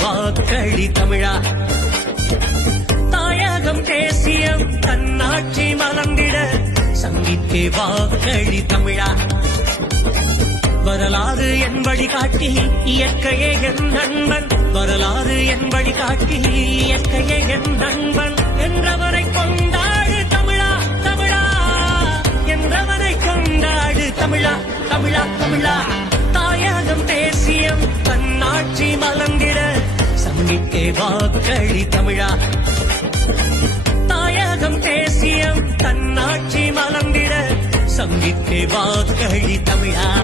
வாக்களி தமிழா. தாயகம் தேசியம் தன்னாட்சி மலர்ந்திட சங்கிக்கே வாக்களி தமிழா. வரலாறு என் வழிகாட்டி இயற்கையே என் நண்பன், வரலாறு என் வழிகாட்டி இயற்கையே என் நண்பன் என்றவரை கொண்டாடு தமிழா தமிழா, என்றவனை கொண்டாடு தமிழா தமிழா தமிழா. தாயகம் தேசியம் தன்னாட்சி மலர்ந்திட சங்கிக்கே வாக்களி தமிழா. தாயகம் தேசியம் தன்னாட்சி மலர்ந்திட சங்கிக்கே வாக்களி தமிழா.